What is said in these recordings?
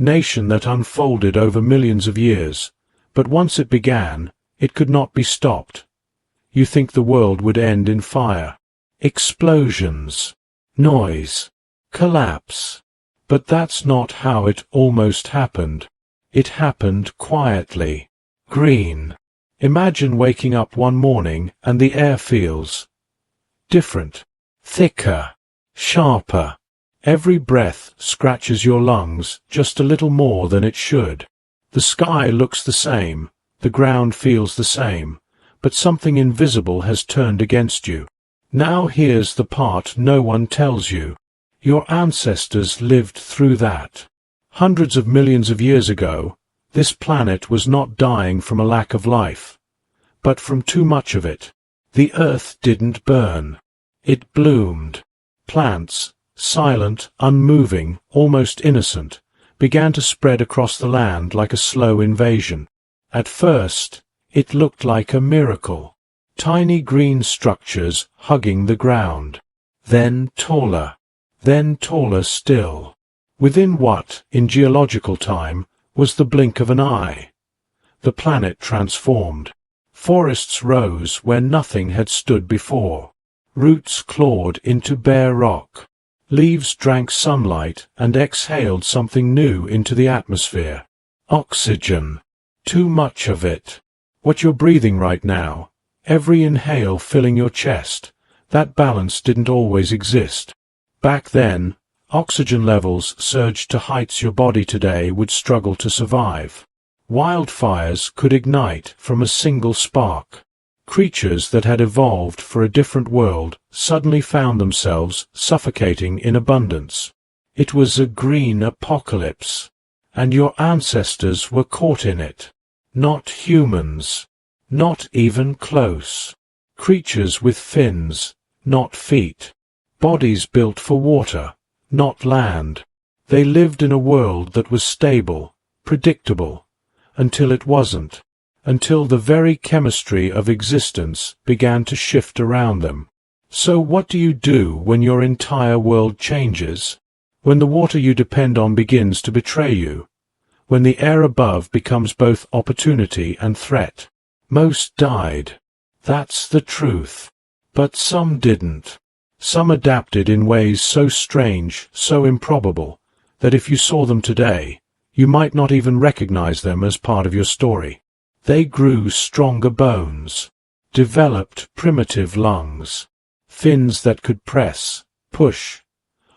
nation that unfolded over millions of years, but once it began, it could not be stopped. You think the world would end in fire, explosions, noise, collapse. But that's not how it almost happened. It happened quietly. Green. Imagine waking up one morning and the air feels different, thicker, sharper. Every breath scratches your lungs just a little more than it should. The sky looks the same, the ground feels the same, but something invisible has turned against you. Now here's the part no one tells you. Your ancestors lived through that. Hundreds of millions of years ago, this planet was not dying from a lack of life, but from too much of it. The earth didn't burn. It bloomed. Plants, silent, unmoving, almost innocent, began to spread across the land like a slow invasion. At first, it looked like a miracle. Tiny green structures hugging the ground. Then taller still. Within what, in geological time, was the blink of an eye, the planet transformed. Forests rose where nothing had stood before. Roots clawed into bare rock. Leaves drank sunlight and exhaled something new into the atmosphere. Oxygen. Too much of it. What you're breathing right now, every inhale filling your chest, that balance didn't always exist. Back then, oxygen levels surged to heights your body today would struggle to survive. Wildfires could ignite from a single spark. Creatures that had evolved for a different world suddenly found themselves suffocating in abundance. It was a green apocalypse, and your ancestors were caught in it. Not humans, not even close. Creatures with fins, not feet. Bodies built for water, not land. They lived in a world that was stable, predictable, until it wasn't, until the very chemistry of existence began to shift around them. So what do you do when your entire world changes? When the water you depend on begins to betray you? When the air above becomes both opportunity and threat? Most died. That's the truth. But some didn't. Some adapted in ways so strange, so improbable, that if you saw them today, you might not even recognize them as part of your story. They grew stronger bones, developed primitive lungs, fins that could press, push,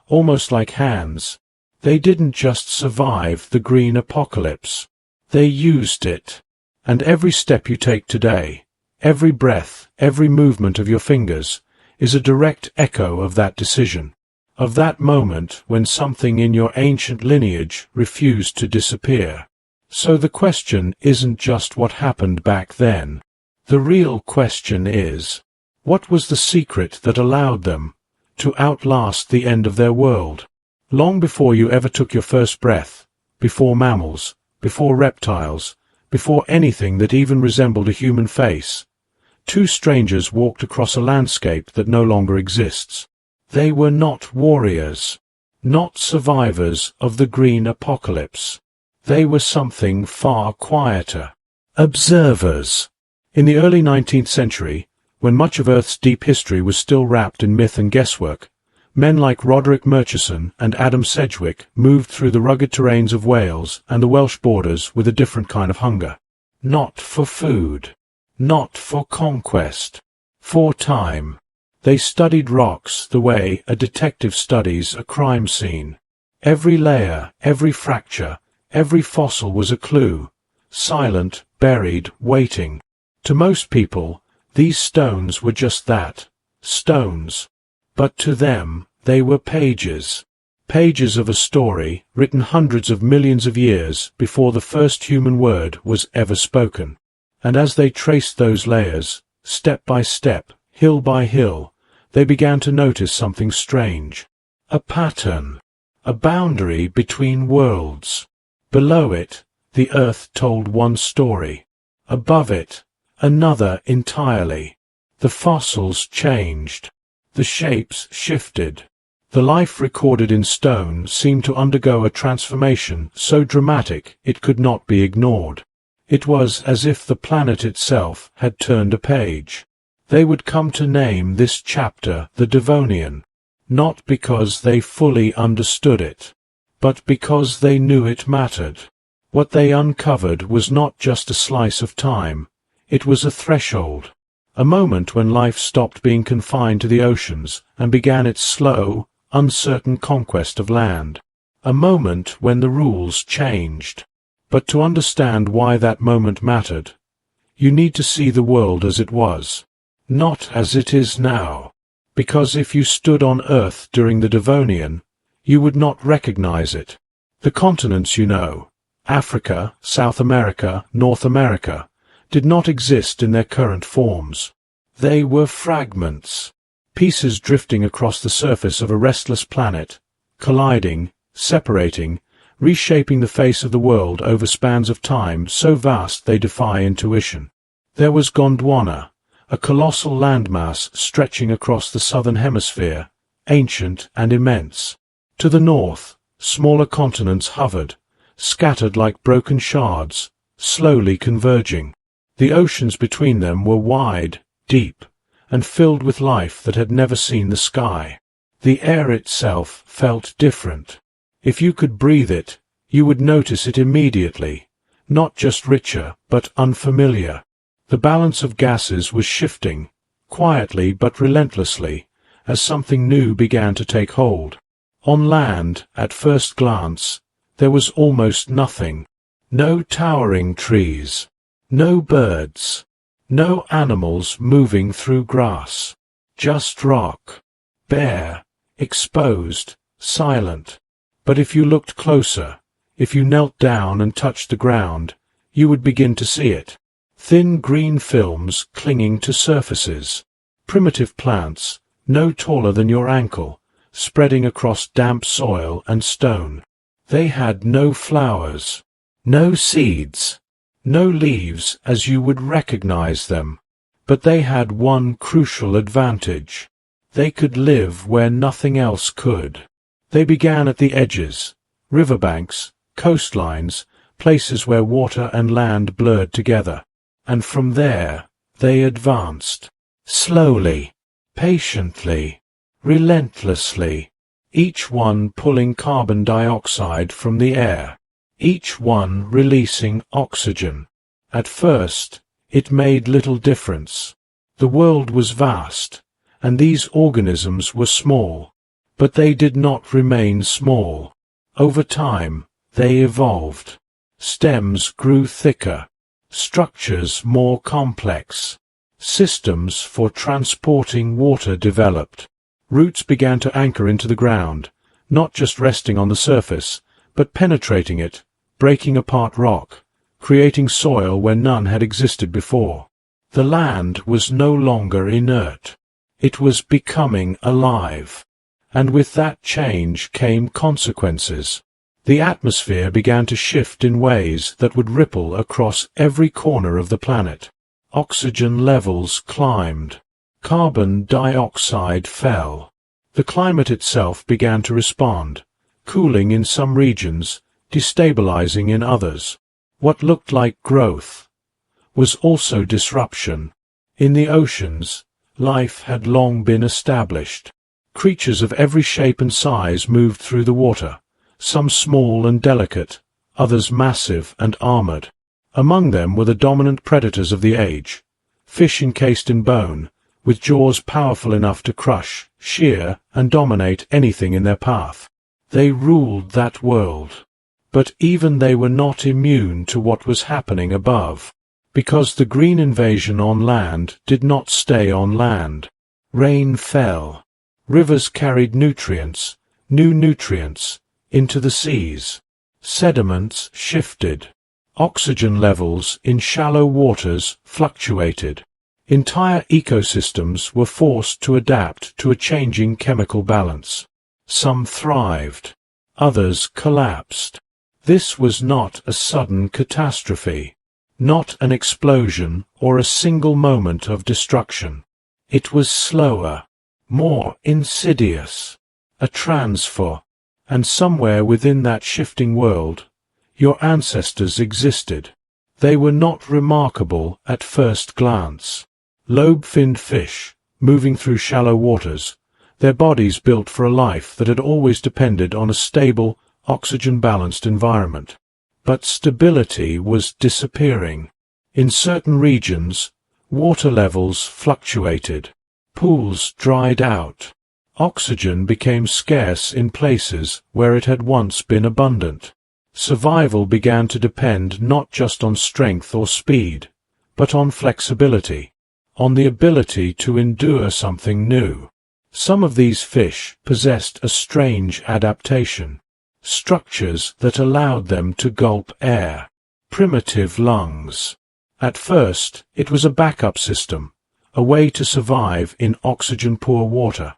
almost like hands. They didn't just survive the green apocalypse. They used it. And every step you take today, every breath, every movement of your fingers, is a direct echo of that decision, of that moment when something in your ancient lineage refused to disappear. So the question isn't just what happened back then. The real question is, what was the secret that allowed them to outlast the end of their world? Long before you ever took your first breath, before mammals, before reptiles, before anything that even resembled a human face, two strangers walked across a landscape that no longer exists. They were not warriors, not survivors of the green apocalypse. They were something far quieter. Observers. In the early 19th century, when much of Earth's deep history was still wrapped in myth and guesswork, men like Roderick Murchison and Adam Sedgwick moved through the rugged terrains of Wales and the Welsh borders with a different kind of hunger. Not for food. Not for conquest. For time. They studied rocks the way a detective studies a crime scene. Every layer, every fracture, every fossil was a clue. Silent, buried, waiting. To most people, these stones were just that. Stones. But to them, they were pages. Pages of a story written hundreds of millions of years before the first human word was ever spoken. And as they traced those layers, step by step, hill by hill, they began to notice something strange. A pattern. A boundary between worlds. Below it, the earth told one story. Above it, another entirely. The fossils changed. The shapes shifted. The life recorded in stone seemed to undergo a transformation so dramatic it could not be ignored. It was as if the planet itself had turned a page. They would come to name this chapter the Devonian, not because they fully understood it, but because they knew it mattered. What they uncovered was not just a slice of time, it was a threshold, a moment when life stopped being confined to the oceans and began its slow, uncertain conquest of land. A moment when the rules changed. But to understand why that moment mattered, you need to see the world as it was, not as it is now. Because if you stood on Earth during the Devonian, you would not recognize it. The continents you know, Africa, South America, North America, did not exist in their current forms. They were fragments, pieces drifting across the surface of a restless planet, colliding, separating, reshaping the face of the world over spans of time so vast they defy intuition. There was Gondwana, a colossal landmass stretching across the southern hemisphere, ancient and immense. To the north, smaller continents hovered, scattered like broken shards, slowly converging. The oceans between them were wide, deep, and filled with life that had never seen the sky. The air itself felt different. If you could breathe it, you would notice it immediately, not just richer, but unfamiliar. The balance of gases was shifting, quietly but relentlessly, as something new began to take hold. On land, at first glance, there was almost nothing. No towering trees, no birds, no animals moving through grass. Just rock, bare, exposed, silent. But if you looked closer, if you knelt down and touched the ground, you would begin to see it. Thin green films clinging to surfaces. Primitive plants, no taller than your ankle, spreading across damp soil and stone. They had no flowers, no seeds, no leaves as you would recognize them. But they had one crucial advantage. They could live where nothing else could. They began at the edges, riverbanks, coastlines, places where water and land blurred together. And from there, they advanced. Slowly, patiently, relentlessly, each one pulling carbon dioxide from the air, each one releasing oxygen. At first, it made little difference. The world was vast, and these organisms were small. But they did not remain small. Over time, they evolved. Stems grew thicker, structures more complex. Systems for transporting water developed. Roots began to anchor into the ground, not just resting on the surface, but penetrating it, breaking apart rock, creating soil where none had existed before. The land was no longer inert. It was becoming alive. And with that change came consequences. The atmosphere began to shift in ways that would ripple across every corner of the planet. Oxygen levels climbed. Carbon dioxide fell. The climate itself began to respond, cooling in some regions, destabilizing in others. What looked like growth was also disruption. In the oceans, life had long been established. Creatures of every shape and size moved through the water, some small and delicate, others massive and armored. Among them were the dominant predators of the age, fish encased in bone, with jaws powerful enough to crush, shear, and dominate anything in their path. They ruled that world. But even they were not immune to what was happening above, because the green invasion on land did not stay on land. Rain fell. Rivers carried nutrients, new nutrients, into the seas. Sediments shifted. Oxygen levels in shallow waters fluctuated. Entire ecosystems were forced to adapt to a changing chemical balance. Some thrived. Others collapsed. This was not a sudden catastrophe, not an explosion or a single moment of destruction. It was slower, more insidious. a transfer, and somewhere within that shifting world, your ancestors existed. They were not remarkable at first glance. Lobe-finned fish, moving through shallow waters, their bodies built for a life that had always depended on a stable, oxygen-balanced environment. But stability was disappearing. In certain regions, water levels fluctuated. Pools dried out. Oxygen became scarce in places where it had once been abundant. Survival began to depend not just on strength or speed, but on flexibility, on the ability to endure something new. Some of these fish possessed a strange adaptation, structures that allowed them to gulp air, primitive lungs. At first, it was a backup system, a way to survive in oxygen-poor water.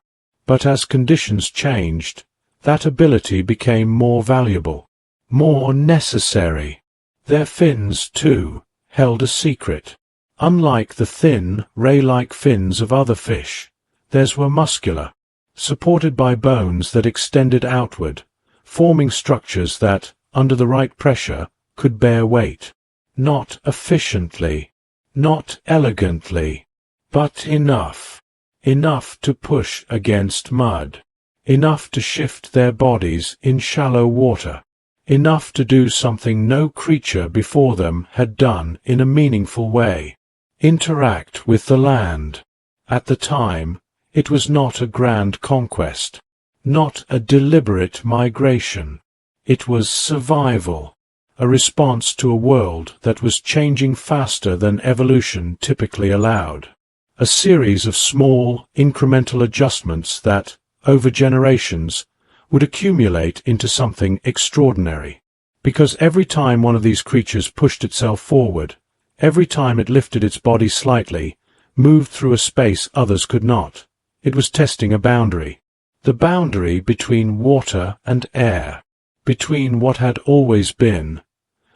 But as conditions changed, that ability became more valuable, more necessary. Their fins, too, held a secret. Unlike the thin, ray-like fins of other fish, theirs were muscular, supported by bones that extended outward, forming structures that, under the right pressure, could bear weight. Not efficiently, not elegantly, but enough. Enough to push against mud. Enough to shift their bodies in shallow water. Enough to do something no creature before them had done in a meaningful way. Interact with the land. At the time, it was not a grand conquest, not a deliberate migration. It was survival, a response to a world that was changing faster than evolution typically allowed. A series of small, incremental adjustments that, over generations, would accumulate into something extraordinary. Because every time one of these creatures pushed itself forward, every time it lifted its body slightly, moved through a space others could not, it was testing a boundary. The boundary between water and air, between what had always been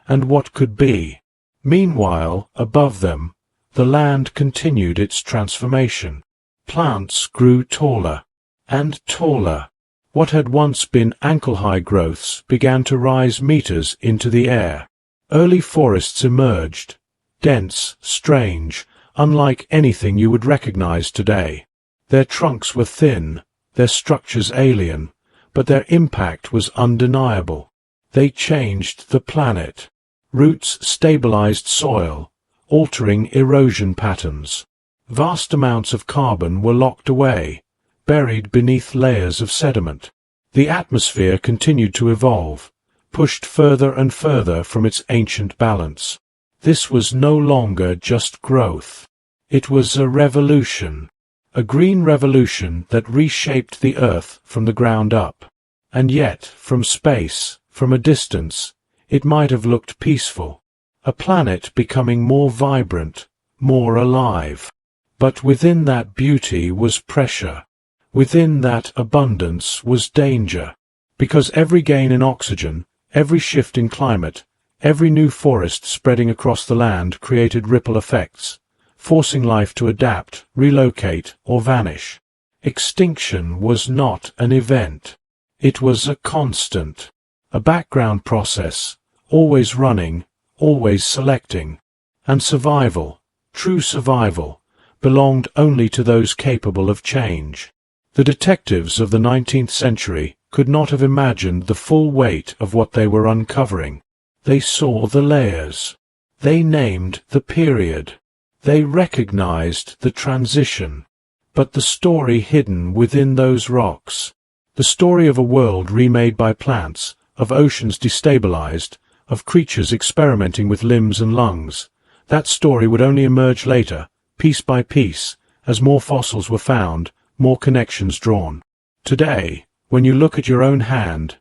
and what could be. Meanwhile, above them, the land continued its transformation. Plants grew taller and taller. What had once been ankle-high growths began to rise meters into the air. Early forests emerged, dense, strange, unlike anything you would recognize today. Their trunks were thin, their structures alien, but their impact was undeniable. They changed the planet. Roots stabilized soil, altering erosion patterns. Vast amounts of carbon were locked away, buried beneath layers of sediment. The atmosphere continued to evolve, pushed further and further from its ancient balance. This was no longer just growth. It was a revolution, a green revolution that reshaped the Earth from the ground up. And yet, from space, from a distance, it might have looked peaceful. A planet becoming more vibrant, more alive. But within that beauty was pressure. Within that abundance was danger. Because every gain in oxygen, every shift in climate, every new forest spreading across the land created ripple effects, forcing life to adapt, relocate, or vanish. Extinction was not an event. It was a constant, a background process, always running, always selecting. And survival, true survival, belonged only to those capable of change. The detectives of the 19th century could not have imagined the full weight of what they were uncovering. They saw the layers. They named the period. They recognized the transition. But the story hidden within those rocks, the story of a world remade by plants, of oceans destabilized, of creatures experimenting with limbs and lungs, that story would only emerge later, piece by piece, as more fossils were found, more connections drawn. Today, when you look at your own hand,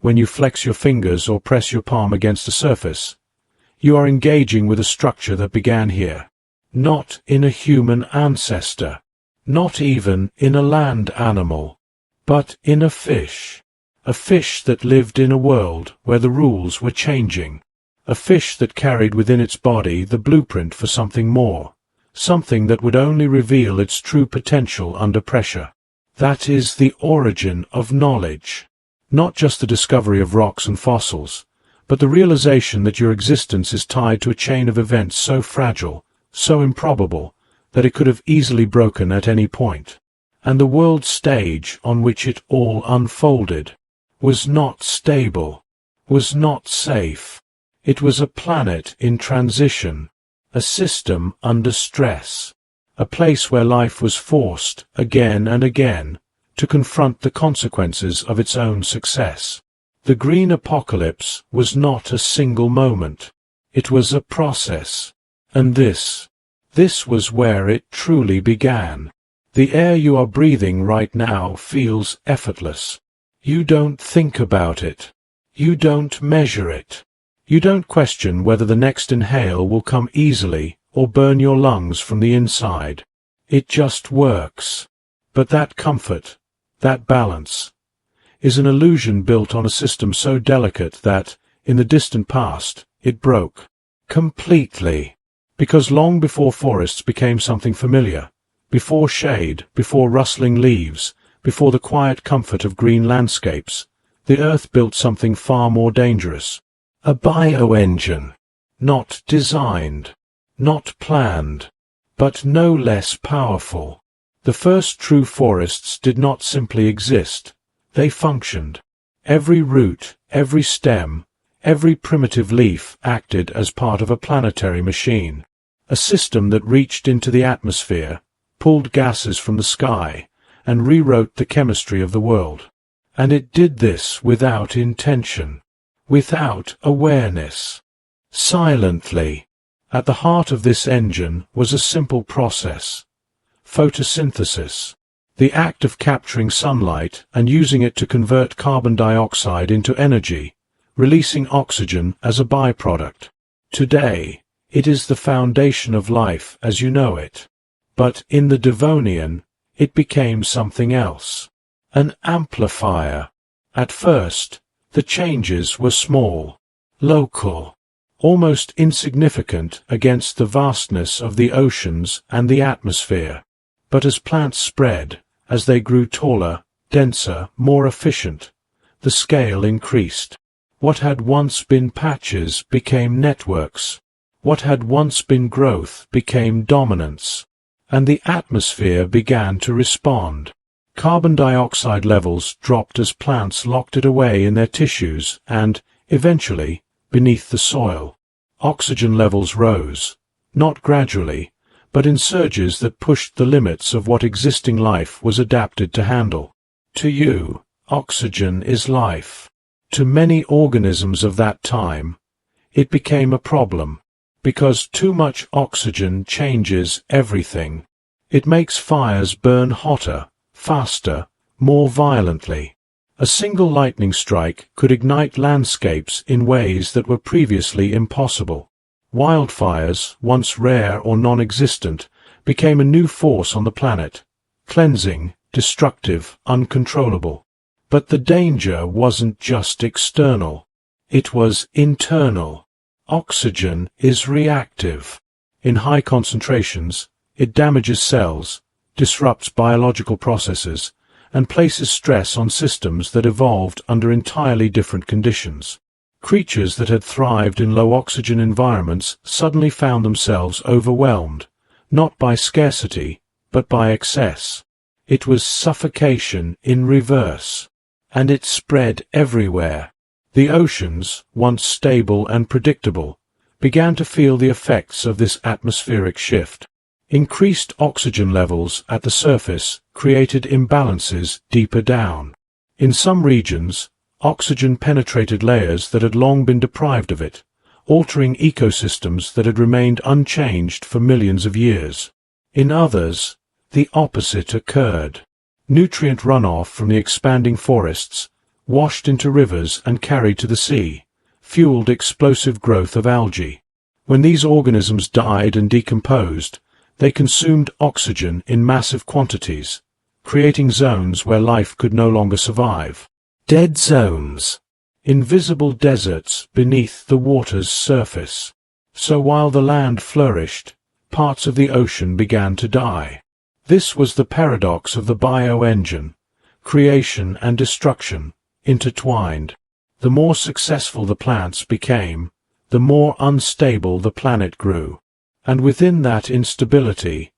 when you flex your fingers or press your palm against a surface, you are engaging with a structure that began here, not in a human ancestor, not even in a land animal, but in a fish that lived in a world where the rules were changing, a fish that carried within its body the blueprint for something more, something that would only reveal its true potential under pressure. That is the origin of knowledge. Not just the discovery of rocks and fossils, but the realization that your existence is tied to a chain of events so fragile, so improbable, that it could have easily broken at any point. And the world stage on which it all unfolded was not stable, was not safe. It was a planet in transition, a system under stress, a place where life was forced, again and again, to confront the consequences of its own success. The green apocalypse was not a single moment. It was a process. And this was where it truly began. The air you are breathing right now feels effortless. You don't think about it. You don't measure it. You don't question whether the next inhale will come easily or burn your lungs from the inside. It just works. But that comfort, that balance, is an illusion built on a system so delicate that, in the distant past, it broke. Completely. Because long before forests became something familiar, before shade, before rustling leaves, before the quiet comfort of green landscapes, the Earth built something far more dangerous. A bioengine. Not designed, not planned, but no less powerful. The first true forests did not simply exist. They functioned. Every root, every stem, every primitive leaf acted as part of a planetary machine. A system that reached into the atmosphere, pulled gases from the sky, and rewrote the chemistry of the world. And it did this without intention, without awareness. Silently. At the heart of this engine was a simple process. Photosynthesis. The act of capturing sunlight and using it to convert carbon dioxide into energy, releasing oxygen as a byproduct. Today, it is the foundation of life as you know it. But in the Devonian, it became something else. An amplifier. At first, the changes were small, local, almost insignificant against the vastness of the oceans and the atmosphere. But as plants spread, as they grew taller, denser, more efficient, the scale increased. What had once been patches became networks. What had once been growth became dominance. And the atmosphere began to respond. Carbon dioxide levels dropped as plants locked it away in their tissues and, eventually, beneath the soil. Oxygen levels rose, not gradually, but in surges that pushed the limits of what existing life was adapted to handle. To you, oxygen is life. To many organisms of that time, it became a problem, because too much oxygen changes everything. It makes fires burn hotter, faster, more violently. A single lightning strike could ignite landscapes in ways that were previously impossible. Wildfires, once rare or non-existent, became a new force on the planet, cleansing, destructive, uncontrollable. But the danger wasn't just external. It was internal. Oxygen is reactive. In high concentrations, it damages cells, disrupts biological processes, and places stress on systems that evolved under entirely different conditions. Creatures that had thrived in low-oxygen environments suddenly found themselves overwhelmed, not by scarcity, but by excess. It was suffocation in reverse. And it spread everywhere. The oceans, once stable and predictable, began to feel the effects of this atmospheric shift. Increased oxygen levels at the surface created imbalances deeper down. In some regions, oxygen penetrated layers that had long been deprived of it, altering ecosystems that had remained unchanged for millions of years. In others, the opposite occurred. Nutrient runoff from the expanding forests, washed into rivers and carried to the sea, fueled explosive growth of algae. When these organisms died and decomposed, they consumed oxygen in massive quantities, creating zones where life could no longer survive. Dead zones. Invisible deserts beneath the water's surface. So while the land flourished, parts of the ocean began to die. This was the paradox of the bioengine. creation and destruction, intertwined. The more successful the plants became, the more unstable the planet grew. And within that instability,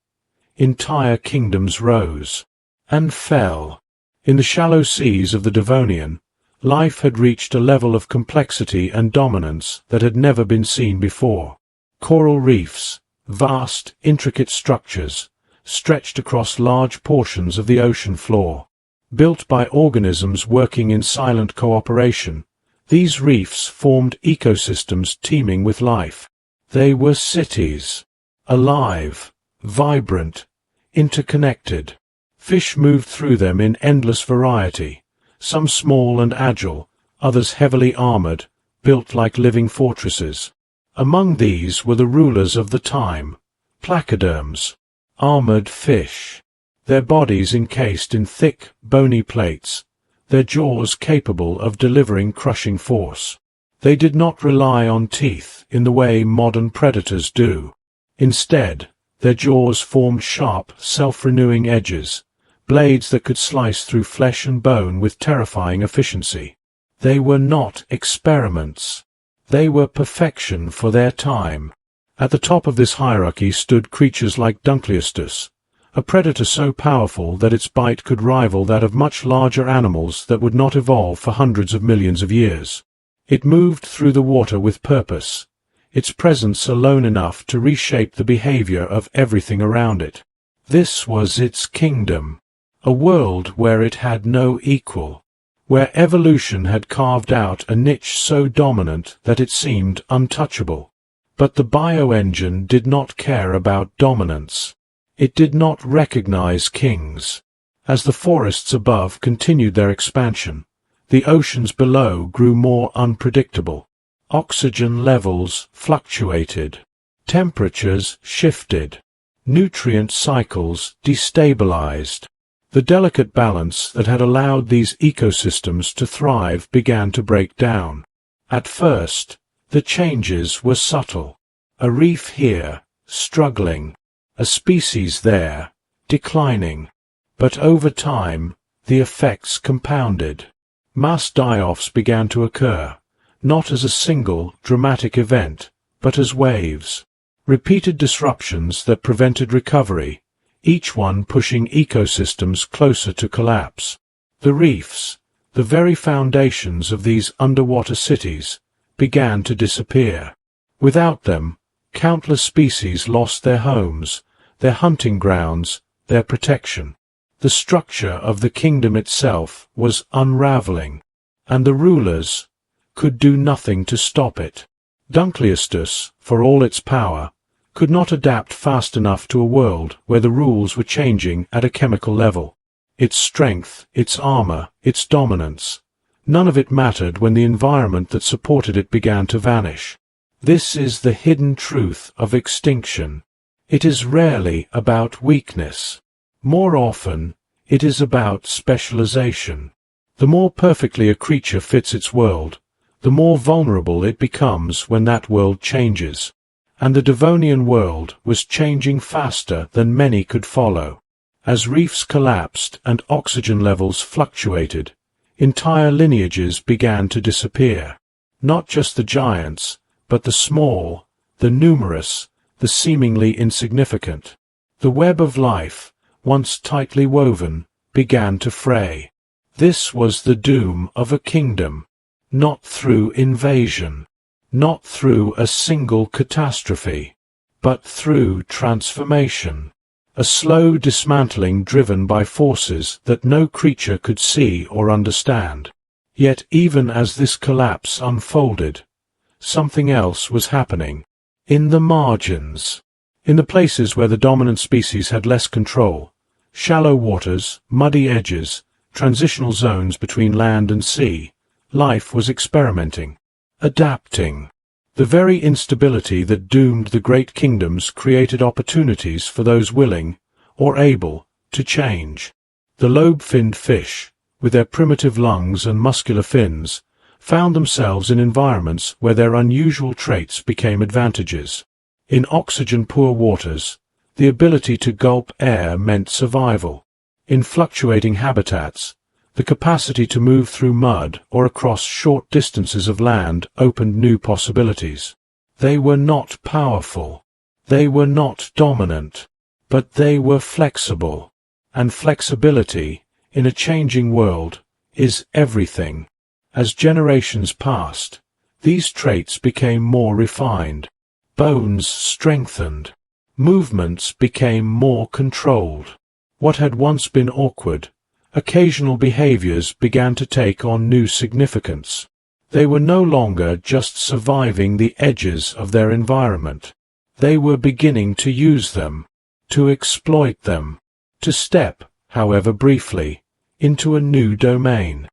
entire kingdoms rose and fell. In the shallow seas of the Devonian, life had reached a level of complexity and dominance that had never been seen before. Coral reefs, vast, intricate structures, stretched across large portions of the ocean floor. Built by organisms working in silent cooperation, these reefs formed ecosystems teeming with life. They were cities, alive, vibrant, interconnected. Fish moved through them in endless variety, some small and agile, others heavily armored, built like living fortresses. Among these were the rulers of the time, placoderms, armored fish, their bodies encased in thick, bony plates, their jaws capable of delivering crushing force. They did not rely on teeth in the way modern predators do. Instead, their jaws formed sharp, self-renewing edges, blades that could slice through flesh and bone with terrifying efficiency. They were not experiments. They were perfection for their time. At the top of this hierarchy stood creatures like Dunkleosteus, a predator so powerful that its bite could rival that of much larger animals that would not evolve for hundreds of millions of years. It moved through the water with purpose, its presence alone enough to reshape the behavior of everything around it. This was its kingdom, a world where it had no equal, where evolution had carved out a niche so dominant that it seemed untouchable. But the bioengine did not care about dominance. It did not recognize kings. As the forests above continued their expansion, the oceans below grew more unpredictable. Oxygen levels fluctuated. Temperatures shifted. Nutrient cycles destabilized. The delicate balance that had allowed these ecosystems to thrive began to break down. At first, the changes were subtle. A reef here, struggling. A species there, declining. But over time, the effects compounded. Mass die-offs began to occur, not as a single, dramatic event, but as waves. Repeated disruptions that prevented recovery, each one pushing ecosystems closer to collapse. The reefs, the very foundations of these underwater cities, began to disappear. Without them, countless species lost their homes, their hunting grounds, their protection. The structure of the kingdom itself was unraveling, and the rulers could do nothing to stop it. Dunkleosteus, for all its power, could not adapt fast enough to a world where the rules were changing at a chemical level. Its strength, its armor, its dominance, none of it mattered when the environment that supported it began to vanish. This is the hidden truth of extinction. It is rarely about weakness. More often, it is about specialization. The more perfectly a creature fits its world, the more vulnerable it becomes when that world changes. And the Devonian world was changing faster than many could follow. As reefs collapsed and oxygen levels fluctuated, entire lineages began to disappear. Not just the giants, but the small, the numerous, the seemingly insignificant. The web of life, once tightly woven, began to fray. This was the doom of a kingdom. Not through invasion, not through a single catastrophe, but through transformation. A slow dismantling driven by forces that no creature could see or understand. Yet even as this collapse unfolded, something else was happening. In the margins, in the places where the dominant species had less control, shallow waters, muddy edges, transitional zones between land and sea, life was experimenting, adapting. The very instability that doomed the great kingdoms created opportunities for those willing, or able, to change. The lobe-finned fish, with their primitive lungs and muscular fins, found themselves in environments where their unusual traits became advantages. In oxygen-poor waters, the ability to gulp air meant survival. In fluctuating habitats, The capacity to move through mud or across short distances of land opened new possibilities. They were not powerful. They were not dominant. But they were flexible. And flexibility, in a changing world, is everything. As generations passed, these traits became more refined. Bones strengthened. Movements became more controlled. What had once been awkward, occasional behaviors began to take on new significance. They were no longer just surviving the edges of their environment. They were beginning to use them, to exploit them, to step, however briefly, into a new domain,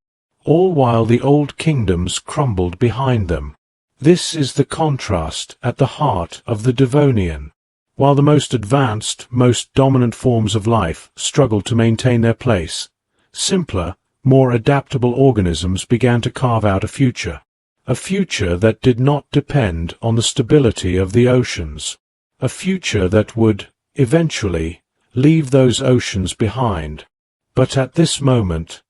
all while the old kingdoms crumbled behind them. This is the contrast at the heart of the Devonian. While the most advanced, most dominant forms of life struggled to maintain their place, simpler, more adaptable organisms began to carve out a future that did not depend on the stability of the oceans, a future that would, eventually, leave those oceans behind. But at this moment,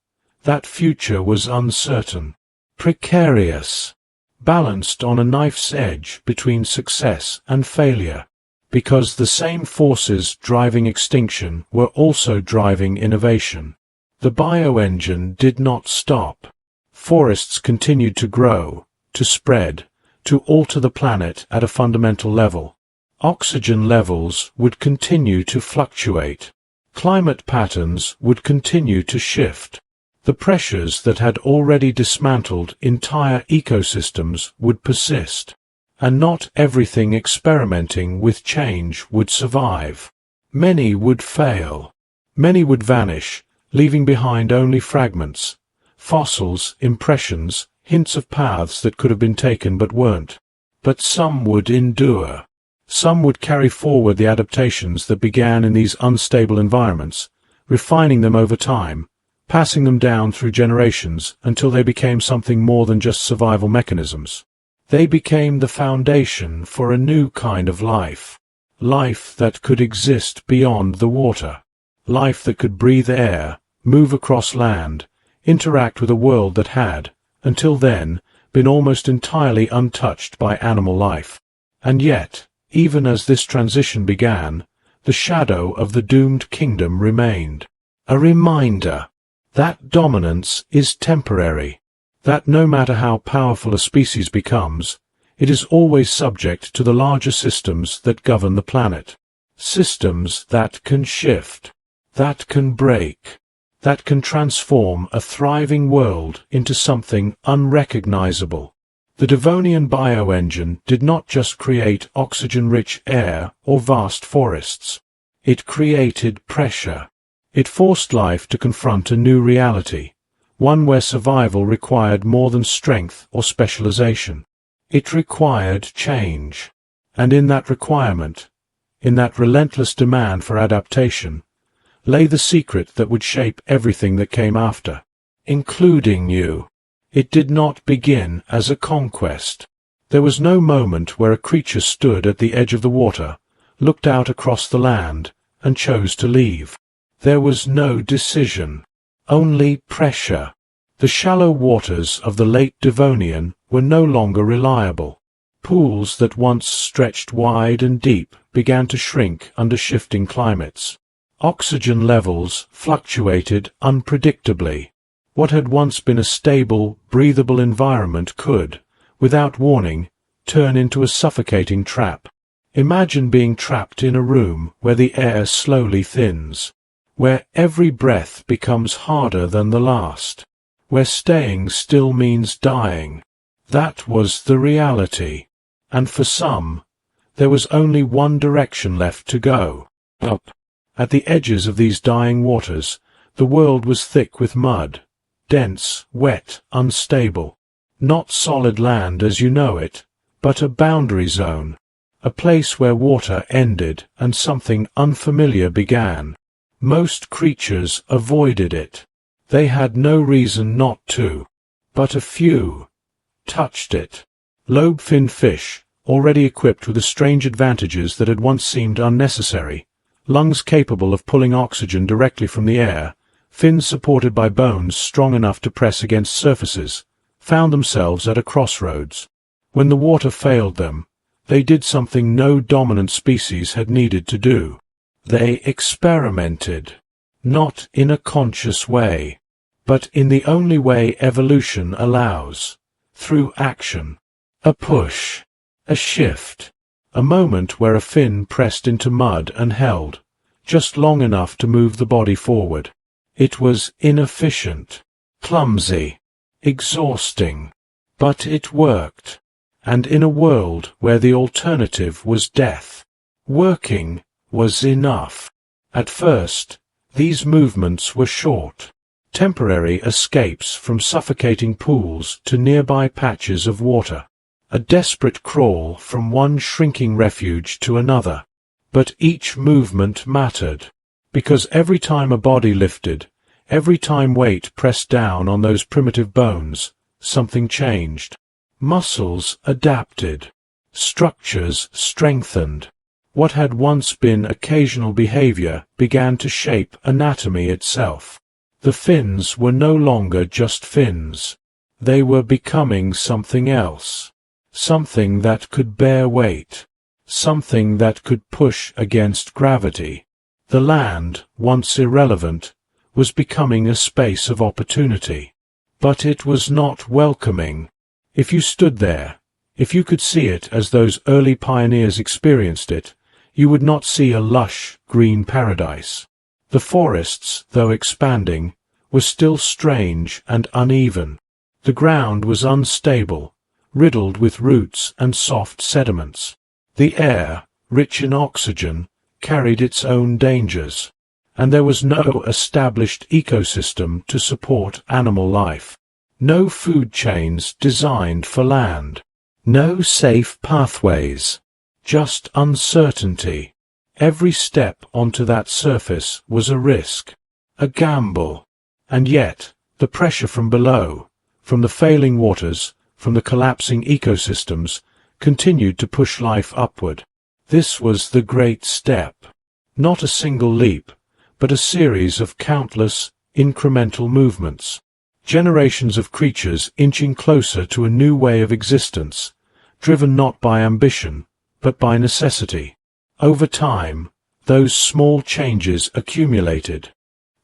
that future was uncertain, precarious, balanced on a knife's edge between success and failure, because the same forces driving extinction were also driving innovation. The bioengine did not stop. Forests continued to grow, to spread, to alter the planet at a fundamental level. Oxygen levels would continue to fluctuate. Climate patterns would continue to shift. The pressures that had already dismantled entire ecosystems would persist. And not everything experimenting with change would survive. Many would fail. Many would vanish, leaving behind only fragments, fossils, impressions, hints of paths that could have been taken but weren't. But some would endure. Some would carry forward the adaptations that began in these unstable environments, refining them over time, passing them down through generations until they became something more than just survival mechanisms. They became the foundation for a new kind of life. Life that could exist beyond the water. Life that could breathe air, move across land, interact with a world that had, until then, been almost entirely untouched by animal life. And yet, even as this transition began, the shadow of the doomed kingdom remained. A reminder that dominance is temporary, that no matter how powerful a species becomes, it is always subject to the larger systems that govern the planet. Systems that can shift, that can break, that can transform a thriving world into something unrecognizable. The Devonian bioengine did not just create oxygen-rich air or vast forests. It created pressure. It forced life to confront a new reality, one where survival required more than strength or specialization. It required change. And in that requirement, in that relentless demand for adaptation, lay the secret that would shape everything that came after, including you. It did not begin as a conquest. There was no moment where a creature stood at the edge of the water, looked out across the land, and chose to leave. There was no decision, only pressure. The shallow waters of the late Devonian were no longer reliable. Pools that once stretched wide and deep began to shrink under shifting climates. Oxygen levels fluctuated unpredictably. What had once been a stable, breathable environment could, without warning, turn into a suffocating trap. Imagine being trapped in a room where the air slowly thins, where every breath becomes harder than the last, where staying still means dying. That was the reality. And for some, there was only one direction left to go: up. At the edges of these dying waters, the world was thick with mud. Dense, wet, unstable. Not solid land as you know it, but a boundary zone, a place where water ended and something unfamiliar began. Most creatures avoided it. They had no reason not to. But a few touched it. Lobe-finned fish, already equipped with the strange advantages that had once seemed unnecessary, lungs capable of pulling oxygen directly from the air, fins supported by bones strong enough to press against surfaces, found themselves at a crossroads. When the water failed them, they did something no dominant species had needed to do. They experimented, not in a conscious way, but in the only way evolution allows, through action. A push, a shift, a moment where a fin pressed into mud and held, just long enough to move the body forward. It was inefficient, clumsy, exhausting, but it worked. And in a world where the alternative was death, working was enough. At first, these movements were short, temporary escapes from suffocating pools to nearby patches of water, a desperate crawl from one shrinking refuge to another. But each movement mattered, because every time a body lifted, every time weight pressed down on those primitive bones, something changed. Muscles adapted, structures strengthened. What had once been occasional behavior began to shape anatomy itself. The fins were no longer just fins. They were becoming something else. Something that could bear weight. Something that could push against gravity. The land, once irrelevant, was becoming a space of opportunity. But it was not welcoming. If you stood there, if you could see it as those early pioneers experienced it, you would not see a lush, green paradise. The forests, though expanding, were still strange and uneven. The ground was unstable, riddled with roots and soft sediments. The air, rich in oxygen, carried its own dangers, and there was no established ecosystem to support animal life. No food chains designed for land. No safe pathways. Just uncertainty. Every step onto that surface was a risk, a gamble. And yet, the pressure from below, from the failing waters, from the collapsing ecosystems, continued to push life upward. This was the great step. Not a single leap, but a series of countless, incremental movements. Generations of creatures inching closer to a new way of existence, driven not by ambition, but by necessity. Over time, those small changes accumulated.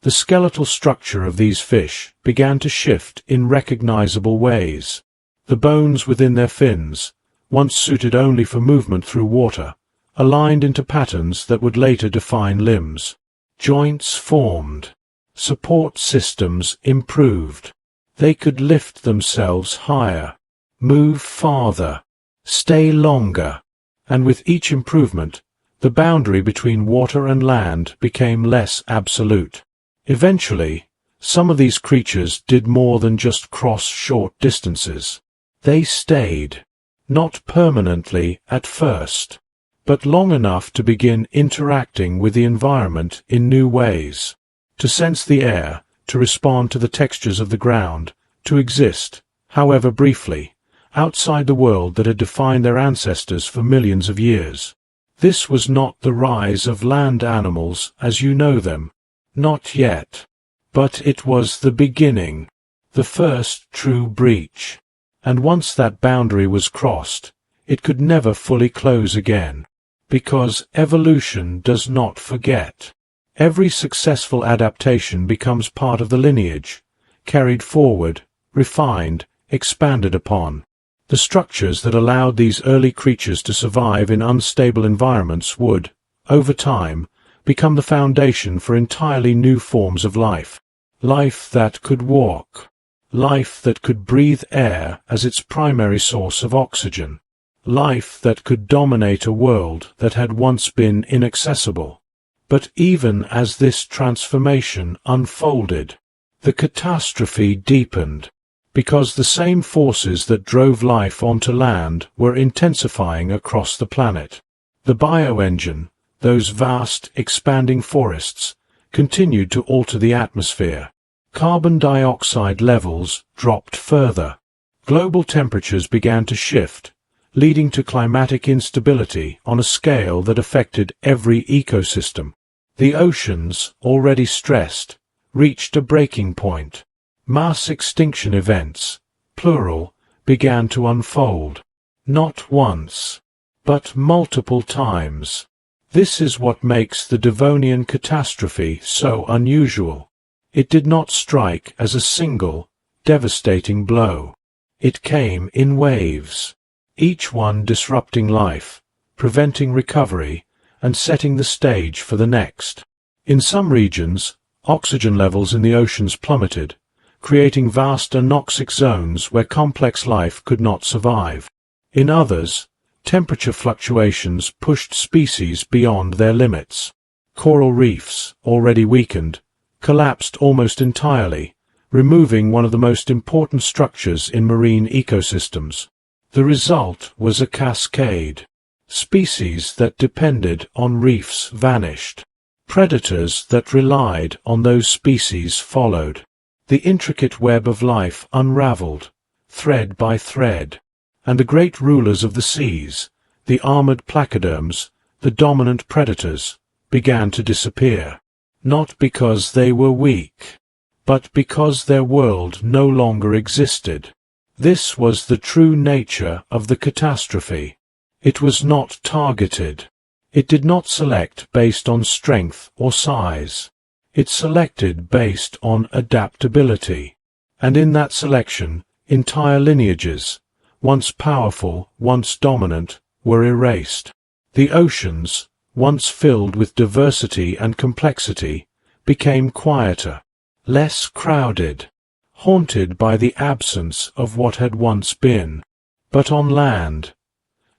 The skeletal structure of these fish began to shift in recognizable ways. The bones within their fins, once suited only for movement through water, aligned into patterns that would later define limbs. Joints formed. Support systems improved. They could lift themselves higher, move farther, stay longer, and with each improvement, the boundary between water and land became less absolute. Eventually, some of these creatures did more than just cross short distances. They stayed, not permanently at first, but long enough to begin interacting with the environment in new ways, to sense the air, to respond to the textures of the ground, to exist, however briefly, outside the world that had defined their ancestors for millions of years. This was not the rise of land animals as you know them, not yet, but it was the beginning, the first true breach. And once that boundary was crossed, it could never fully close again. Because evolution does not forget. Every successful adaptation becomes part of the lineage, carried forward, refined, expanded upon. The structures that allowed these early creatures to survive in unstable environments would, over time, become the foundation for entirely new forms of life. Life that could walk. Life that could breathe air as its primary source of oxygen. Life that could dominate a world that had once been inaccessible. But even as this transformation unfolded, the catastrophe deepened, because the same forces that drove life onto land were intensifying across the planet. The bioengine, those vast, expanding forests, continued to alter the atmosphere. Carbon dioxide levels dropped further. Global temperatures began to shift, leading to climatic instability on a scale that affected every ecosystem. The oceans, already stressed, reached a breaking point. Mass extinction events, plural, began to unfold. Not once, but multiple times. This is what makes the Devonian catastrophe so unusual. It did not strike as a single, devastating blow. It came in waves, each one disrupting life, preventing recovery, and setting the stage for the next. In some regions, oxygen levels in the oceans plummeted, creating vast anoxic zones where complex life could not survive. In others, temperature fluctuations pushed species beyond their limits. Coral reefs, already weakened, collapsed almost entirely, removing one of the most important structures in marine ecosystems. The result was a cascade. Species that depended on reefs vanished. Predators that relied on those species followed. The intricate web of life unraveled, thread by thread, and the great rulers of the seas, the armored placoderms, the dominant predators, began to disappear. Not because they were weak, but because their world no longer existed. This was the true nature of the catastrophe. It was not targeted. It did not select based on strength or size. It selected based on adaptability. And in that selection, entire lineages, once powerful, once dominant, were erased. The oceans, once filled with diversity and complexity, became quieter, less crowded, haunted by the absence of what had once been. But on land,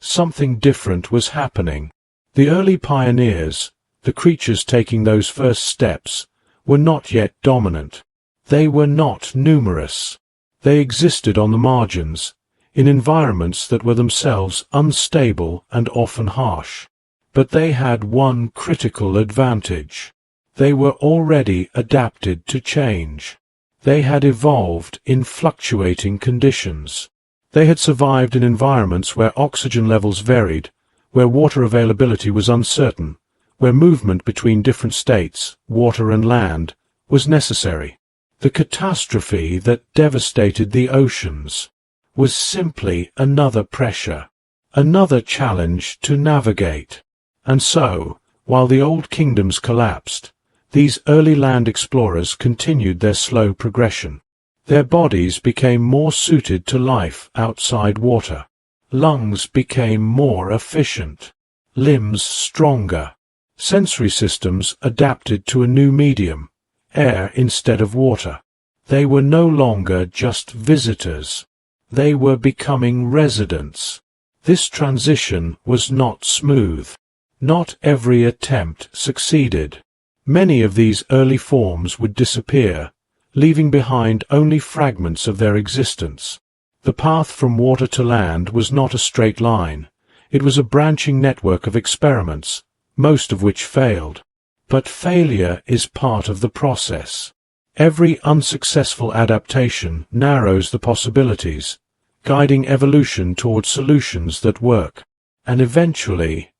something different was happening. The early pioneers, the creatures taking those first steps, were not yet dominant. They were not numerous. They existed on the margins, in environments that were themselves unstable and often harsh. But they had one critical advantage. They were already adapted to change. They had evolved in fluctuating conditions. They had survived in environments where oxygen levels varied, where water availability was uncertain, where movement between different states, water and land, was necessary. The catastrophe that devastated the oceans was simply another pressure, another challenge to navigate. And so, while the old kingdoms collapsed, these early land explorers continued their slow progression. Their bodies became more suited to life outside water. Lungs became more efficient, limbs stronger. Sensory systems adapted to a new medium, air instead of water. They were no longer just visitors. They were becoming residents. This transition was not smooth. Not every attempt succeeded. Many of these early forms would disappear, leaving behind only fragments of their existence. The path from water to land was not a straight line. It was a branching network of experiments, most of which failed. But failure is part of the process. Every unsuccessful adaptation narrows the possibilities, guiding evolution toward solutions that work. And eventually,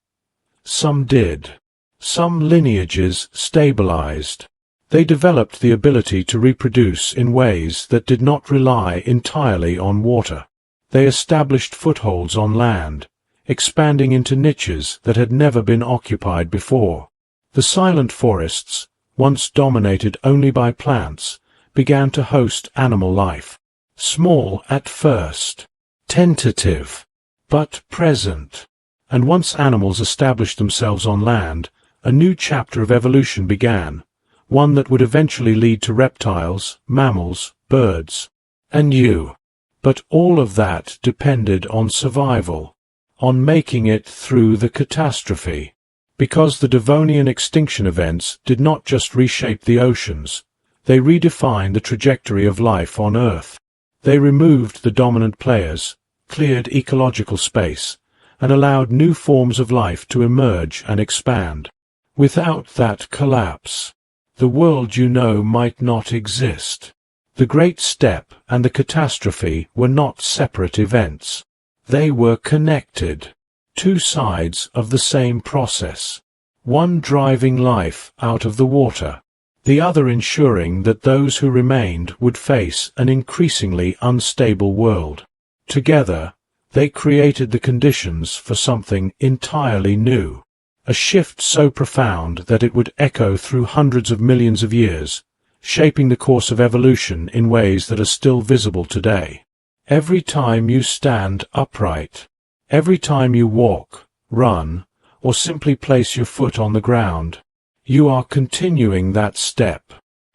some did. Some lineages stabilized. They developed the ability to reproduce in ways that did not rely entirely on water. They established footholds on land, expanding into niches that had never been occupied before. The silent forests, once dominated only by plants, began to host animal life. Small at first, tentative, but present. And once animals established themselves on land, a new chapter of evolution began, one that would eventually lead to reptiles, mammals, birds, and you. But all of that depended on survival, on making it through the catastrophe. Because the Devonian extinction events did not just reshape the oceans, they redefined the trajectory of life on Earth. They removed the dominant players, cleared ecological space, and allowed new forms of life to emerge and expand. Without that collapse, the world you know might not exist. The Great Step and the catastrophe were not separate events. They were connected. Two sides of the same process. One driving life out of the water, the other ensuring that those who remained would face an increasingly unstable world. Together, they created the conditions for something entirely new, a shift so profound that it would echo through hundreds of millions of years, shaping the course of evolution in ways that are still visible today. Every time you stand upright, every time you walk, run, or simply place your foot on the ground, you are continuing that step,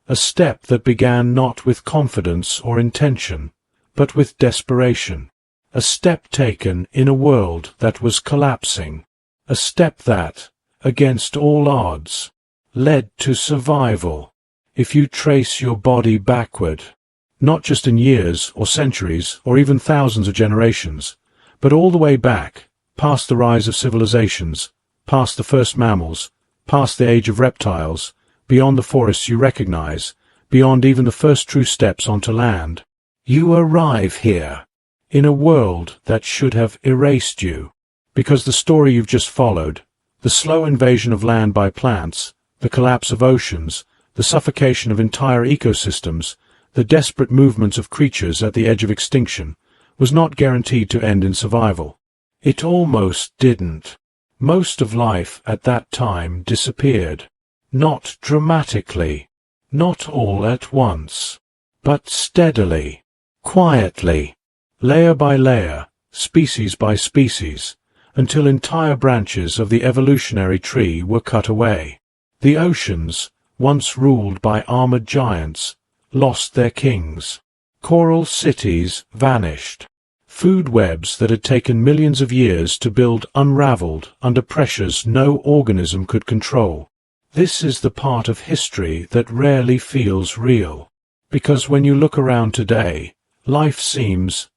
a step that began not with confidence or intention, but with desperation, a step taken in a world that was collapsing, a step that, against all odds, led to survival. If you trace your body backward, not just in years or centuries or even thousands of generations, but all the way back, past the rise of civilizations, past the first mammals, past the age of reptiles, beyond the forests you recognize, beyond even the first true steps onto land, you arrive here, in a world that should have erased you, because the story you've just followed, the slow invasion of land by plants, the collapse of oceans, the suffocation of entire ecosystems, the desperate movements of creatures at the edge of extinction, was not guaranteed to end in survival. It almost didn't. Most of life at that time disappeared. Not dramatically, not all at once, but steadily, quietly, layer by layer, species by species, until entire branches of the evolutionary tree were cut away. The oceans, once ruled by armored giants, lost their kings. Coral cities vanished. Food webs that had taken millions of years to build unraveled under pressures no organism could control. This is the part of history that rarely feels real, because when you look around today, life seems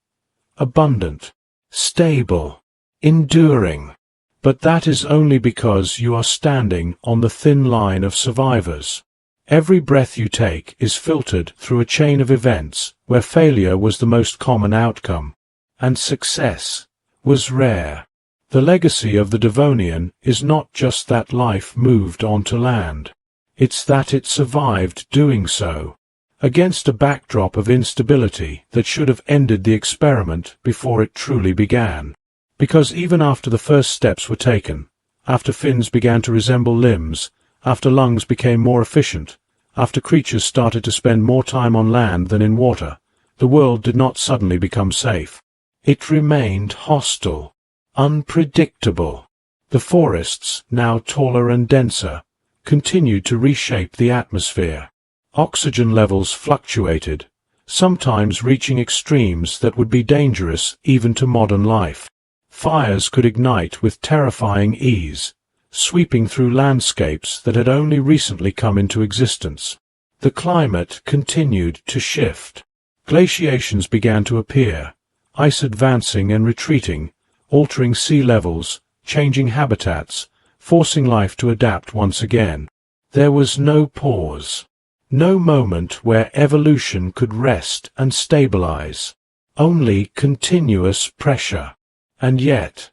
abundant, stable, enduring. But that is only because you are standing on the thin line of survivors. Every breath you take is filtered through a chain of events where failure was the most common outcome, and success was rare. The legacy of the Devonian is not just that life moved onto land. It's that it survived doing so, against a backdrop of instability that should have ended the experiment before it truly began. Because even after the first steps were taken, after fins began to resemble limbs, after lungs became more efficient, after creatures started to spend more time on land than in water, the world did not suddenly become safe. It remained hostile, unpredictable. The forests, now taller and denser, continued to reshape the atmosphere. Oxygen levels fluctuated, sometimes reaching extremes that would be dangerous even to modern life. Fires could ignite with terrifying ease, sweeping through landscapes that had only recently come into existence. The climate continued to shift. Glaciations began to appear, ice advancing and retreating, altering sea levels, changing habitats, forcing life to adapt once again. There was no pause, no moment where evolution could rest and stabilize, only continuous pressure. And yet,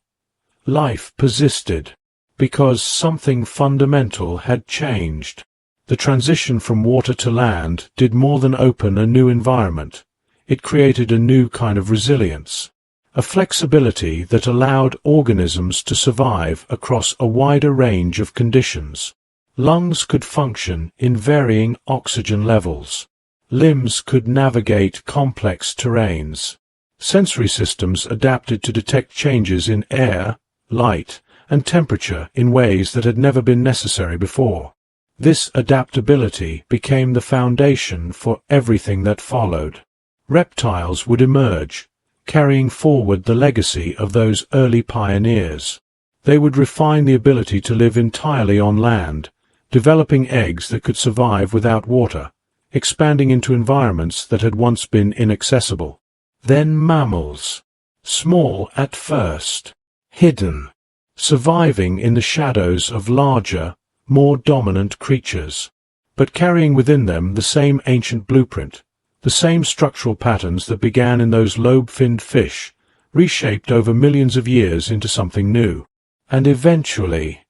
life persisted, because something fundamental had changed. The transition from water to land did more than open a new environment. It created a new kind of resilience, a flexibility that allowed organisms to survive across a wider range of conditions. Lungs could function in varying oxygen levels. Limbs could navigate complex terrains. Sensory systems adapted to detect changes in air, light, and temperature in ways that had never been necessary before. This adaptability became the foundation for everything that followed. Reptiles would emerge, carrying forward the legacy of those early pioneers. They would refine the ability to live entirely on land, developing eggs that could survive without water, expanding into environments that had once been inaccessible. Then mammals, small at first, hidden, surviving in the shadows of larger, more dominant creatures, but carrying within them the same ancient blueprint, the same structural patterns that began in those lobe-finned fish, reshaped over millions of years into something new. And eventually,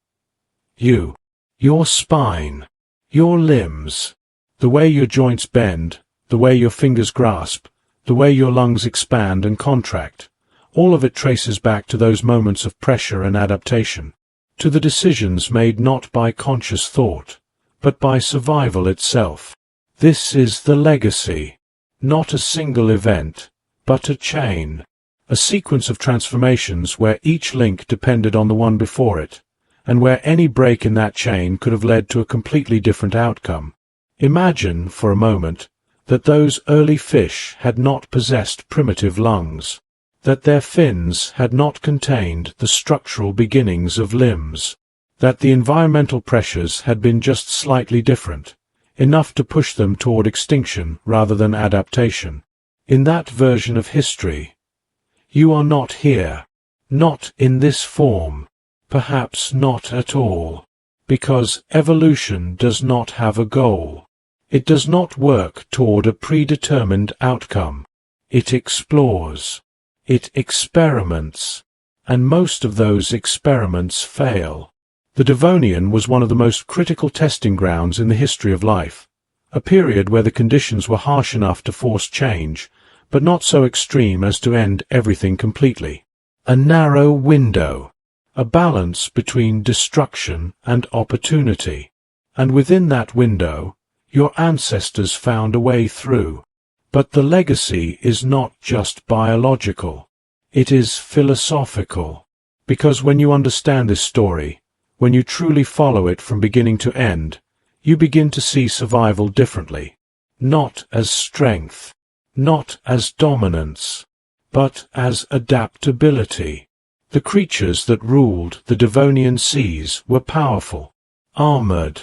your spine, your limbs, The way your joints bend, the way your fingers grasp, the way your lungs expand and contract, all of it traces back to those moments of pressure and adaptation, to the decisions made not by conscious thought, but by survival itself. This is the legacy, not a single event, but a chain, a sequence of transformations where each link depended on the one before it, and where any break in that chain could have led to a completely different outcome. Imagine, for a moment, that those early fish had not possessed primitive lungs, that their fins had not contained the structural beginnings of limbs, that the environmental pressures had been just slightly different, enough to push them toward extinction rather than adaptation. In that version of history, you are not here, not in this form, perhaps not at all, because evolution does not have a goal. It does not work toward a predetermined outcome. It explores. It experiments. And most of those experiments fail. The Devonian was one of the most critical testing grounds in the history of life, a period where the conditions were harsh enough to force change, but not so extreme as to end everything completely. A narrow window, a balance between destruction and opportunity. And within that window, your ancestors found a way through. But the legacy is not just biological. It is philosophical. Because when you understand this story, when you truly follow it from beginning to end, you begin to see survival differently. Not as strength, not as dominance, but as adaptability. The creatures that ruled the Devonian seas were powerful, armored,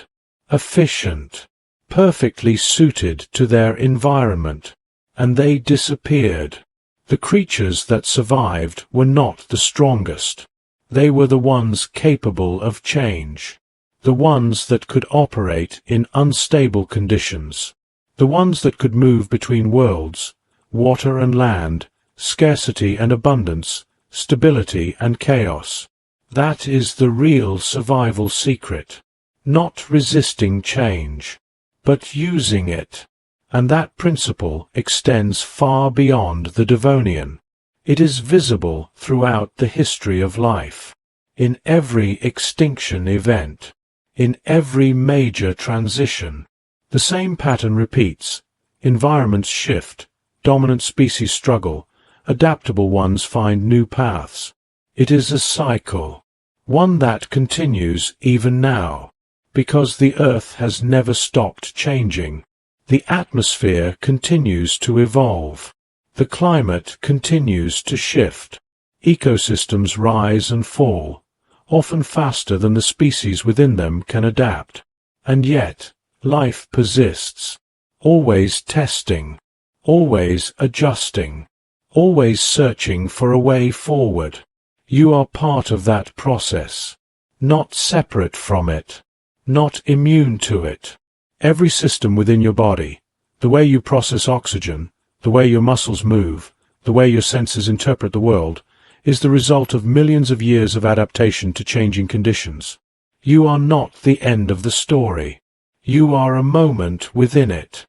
efficient, perfectly suited to their environment, and they disappeared. The creatures that survived were not the strongest. They were the ones capable of change, the ones that could operate in unstable conditions, the ones that could move between worlds, water and land, scarcity and abundance, stability and chaos. That is the real survival secret. Not resisting change, but using it. And that principle extends far beyond the Devonian. It is visible throughout the history of life. In every extinction event, in every major transition, the same pattern repeats. Environments shift, dominant species struggle, adaptable ones find new paths. It is a cycle, one that continues even now. Because the Earth has never stopped changing. The atmosphere continues to evolve. The climate continues to shift. Ecosystems rise and fall, often faster than the species within them can adapt. And yet, life persists, always testing, always adjusting, always searching for a way forward. You are part of that process, not separate from it. Not immune to it. Every system within your body, the way you process oxygen, the way your muscles move, the way your senses interpret the world, is the result of millions of years of adaptation to changing conditions. You are not the end of the story. You are a moment within it.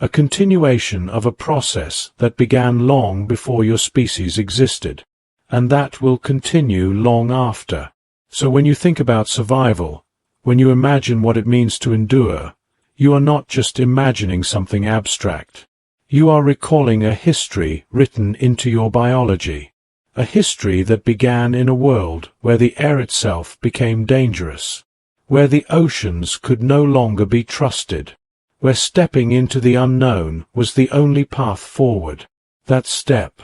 A continuation of a process that began long before your species existed, and that will continue long after. So when you think about survival, when you imagine what it means to endure, you are not just imagining something abstract. You are recalling a history written into your biology, a history that began in a world where the air itself became dangerous, where the oceans could no longer be trusted, where stepping into the unknown was the only path forward. That step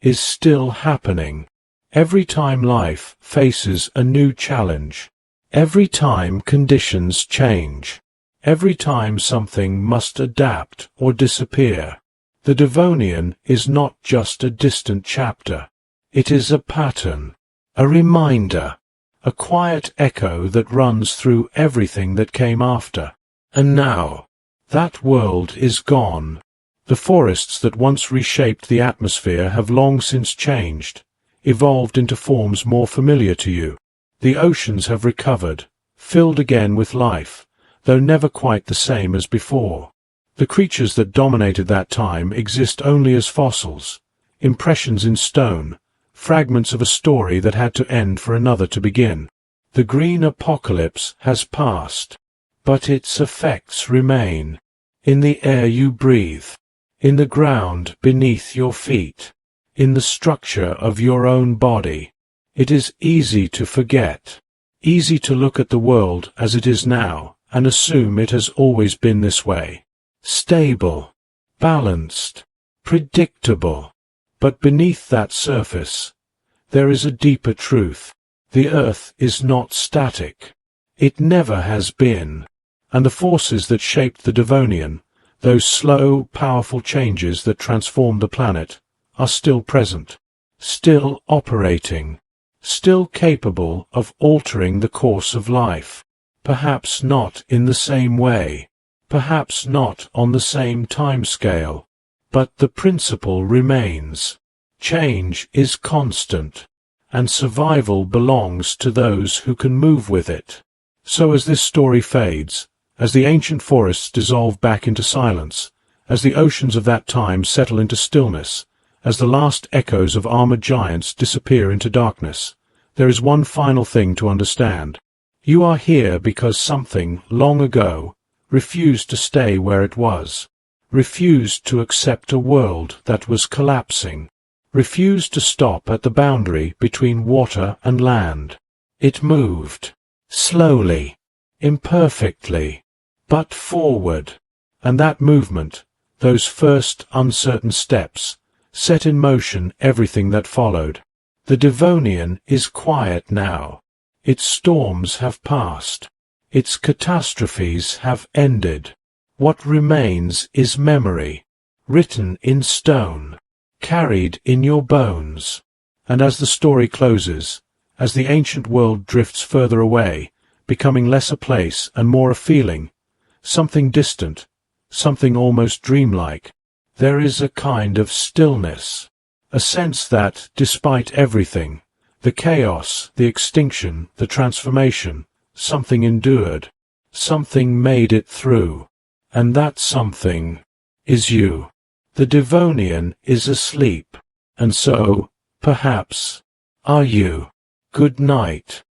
is still happening. Every time life faces a new challenge, every time conditions change, every time something must adapt or disappear, the Devonian is not just a distant chapter. It is a pattern, a reminder, a quiet echo that runs through everything that came after. And now, that world is gone. The forests that once reshaped the atmosphere have long since changed, evolved into forms more familiar to you. The oceans have recovered, filled again with life, though never quite the same as before. The creatures that dominated that time exist only as fossils, impressions in stone, fragments of a story that had to end for another to begin. The green apocalypse has passed, but its effects remain. In the air you breathe, in the ground beneath your feet, in the structure of your own body. It is easy to forget, easy to look at the world as it is now and assume it has always been this way. Stable, balanced, predictable. But beneath that surface, there is a deeper truth. The earth is not static. It never has been. And the forces that shaped the Devonian, those slow, powerful changes that transformed the planet, are still present, still operating, still capable of altering the course of life. Perhaps not in the same way, perhaps not on the same timescale, but the principle remains. Change is constant, and survival belongs to those who can move with it. So as this story fades, as the ancient forests dissolve back into silence, as the oceans of that time settle into stillness, as the last echoes of armored giants disappear into darkness, there is one final thing to understand. You are here because something, long ago, refused to stay where it was, refused to accept a world that was collapsing, refused to stop at the boundary between water and land. It moved, slowly, imperfectly, but forward, and that movement, those first uncertain steps, set in motion everything that followed. The Devonian is quiet now. Its storms have passed. Its catastrophes have ended. What remains is memory, written in stone, carried in your bones. And as the story closes, as the ancient world drifts further away, becoming less a place and more a feeling, something distant, something almost dreamlike, there is a kind of stillness, a sense that, despite everything, the chaos, the extinction, the transformation, something endured, something made it through, and that something is you. The Devonian is asleep, and so, perhaps, are you. Good night.